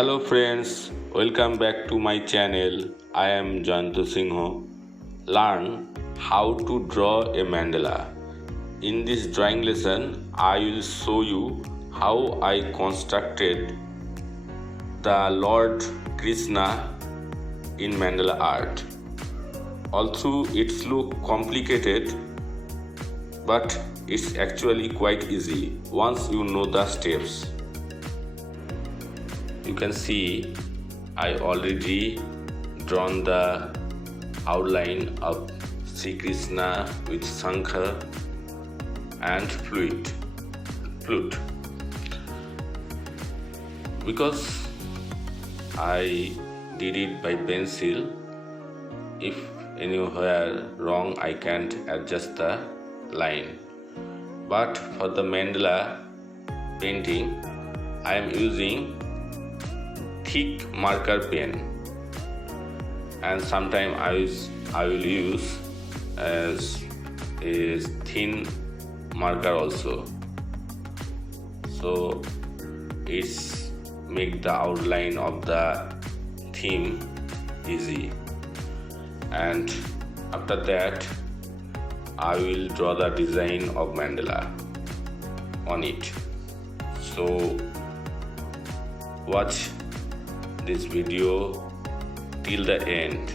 Hello friends, welcome back to my channel. I am Jayanta. Learn how to draw a mandala. In this drawing lesson, I will show you how I constructed the Lord Krishna in mandala art. Although it looks complicated, but it's actually quite easy once you know the steps. You can see I already drawn the outline of Sri Krishna with shankha and flute. Because I did it by pencil, if anywhere wrong I can't adjust the line. But for the mandala painting I am using thick marker pen, and sometimes I will use as a thin marker also, so it's make the outline of the theme easy. And after that I will draw the design of mandala on it. So watch this video till the end,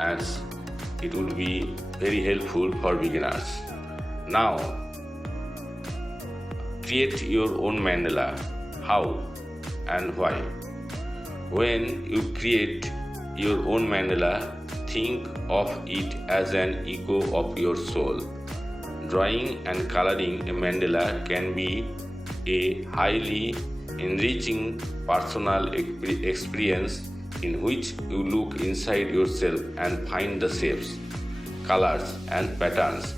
as it will be very helpful for beginners. Now create your own mandala. How and why? When you create your own mandala, think of it as an echo of your soul. Drawing and coloring a mandala can be a highly enriching personal experience in which you look inside yourself and find the shapes, colors and patterns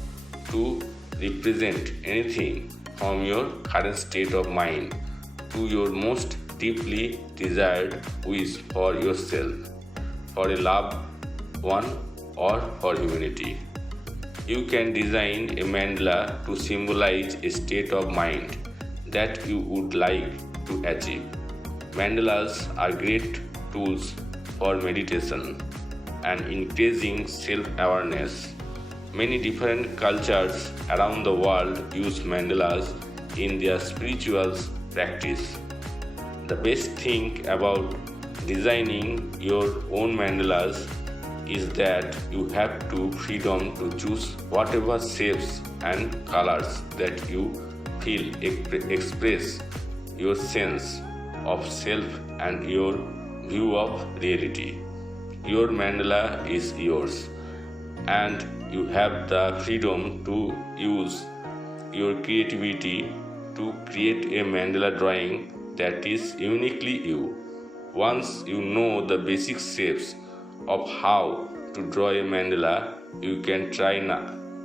to represent anything from your current state of mind to your most deeply desired wish for yourself, for a loved one, or for humanity. You can design a mandala to symbolize a state of mind that you would like to achieve. Mandalas are great tools for meditation and increasing self-awareness. Many different cultures around the world use mandalas in their spiritual practice. The best thing about designing your own mandalas is that you have to freedom to choose whatever shapes and colors that you feel express your sense of self and your view of reality. Your mandala is yours, and you have the freedom to use your creativity to create a mandala drawing that is uniquely you. Once you know the basic shapes of how to draw a mandala, you can try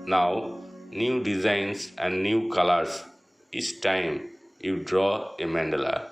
now new designs and new colors each time you draw a mandala.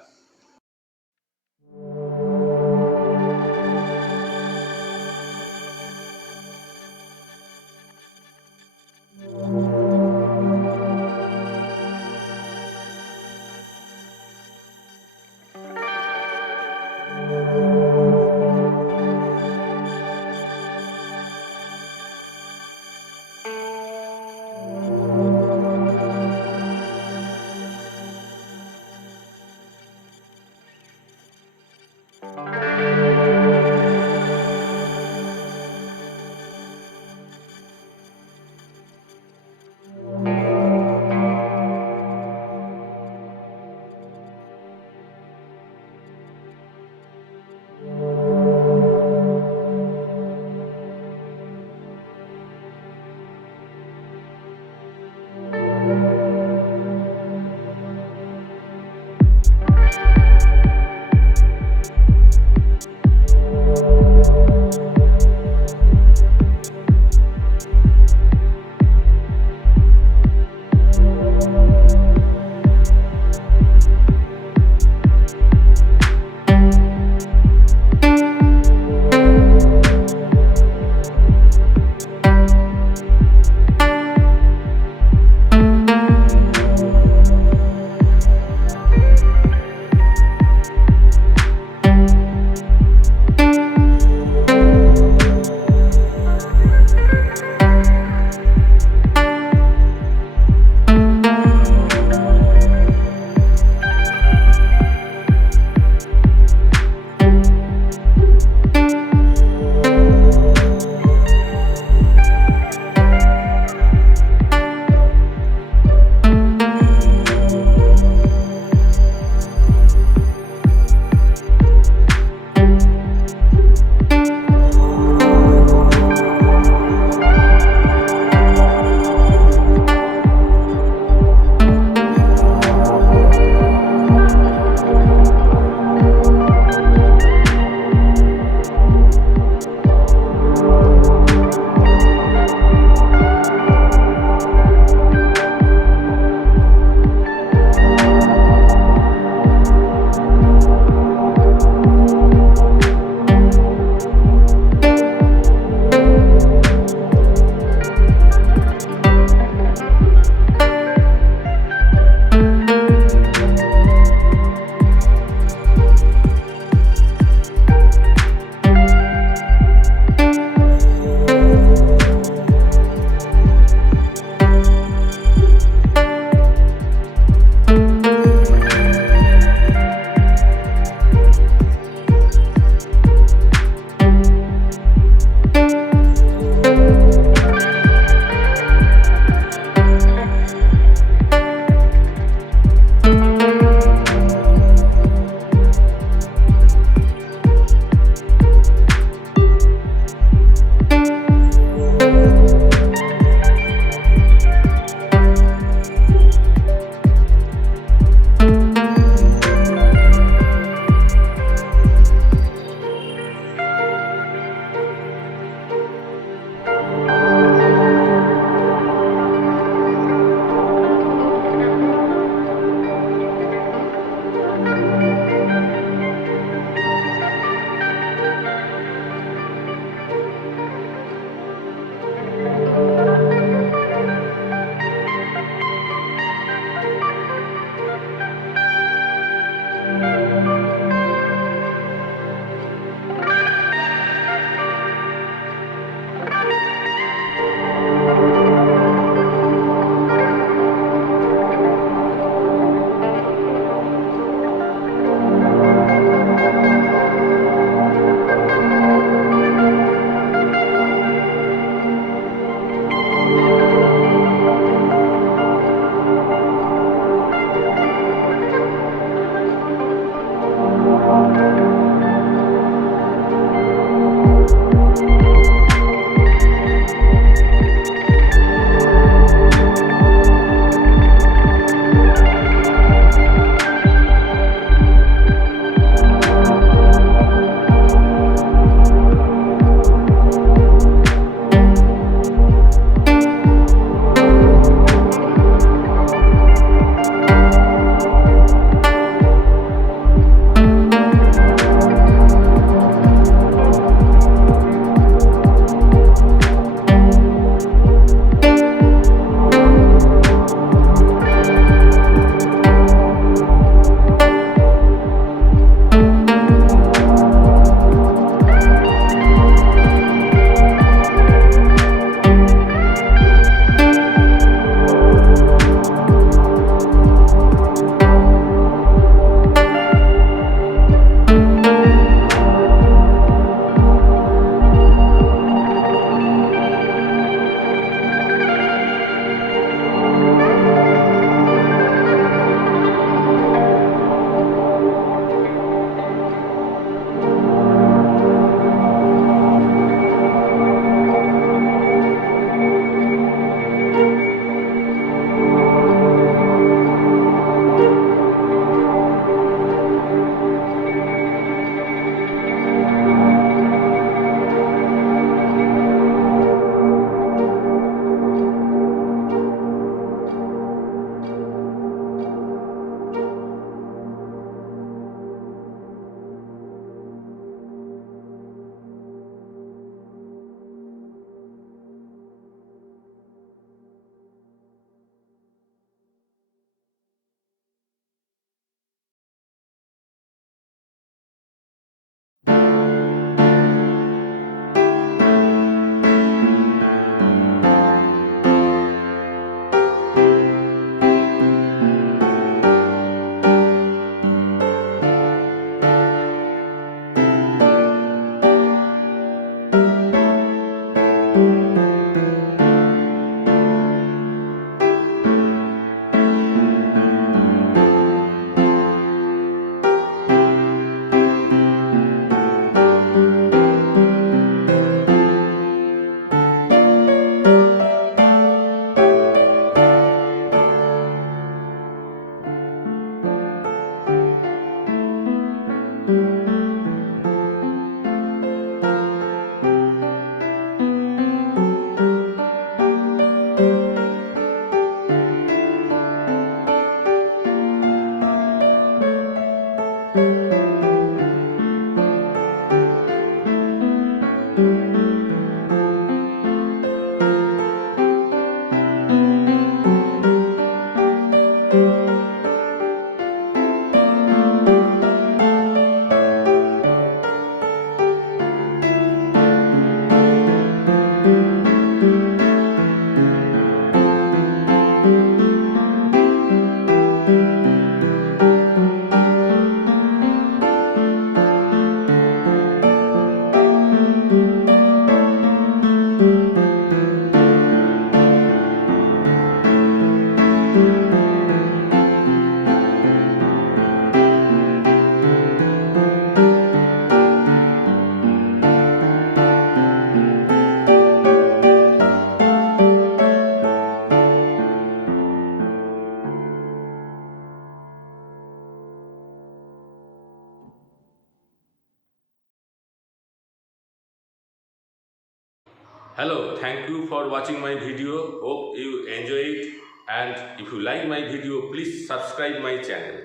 Hello, thank you for watching my video. Hope you enjoy it, and if you like my video, please subscribe my channel.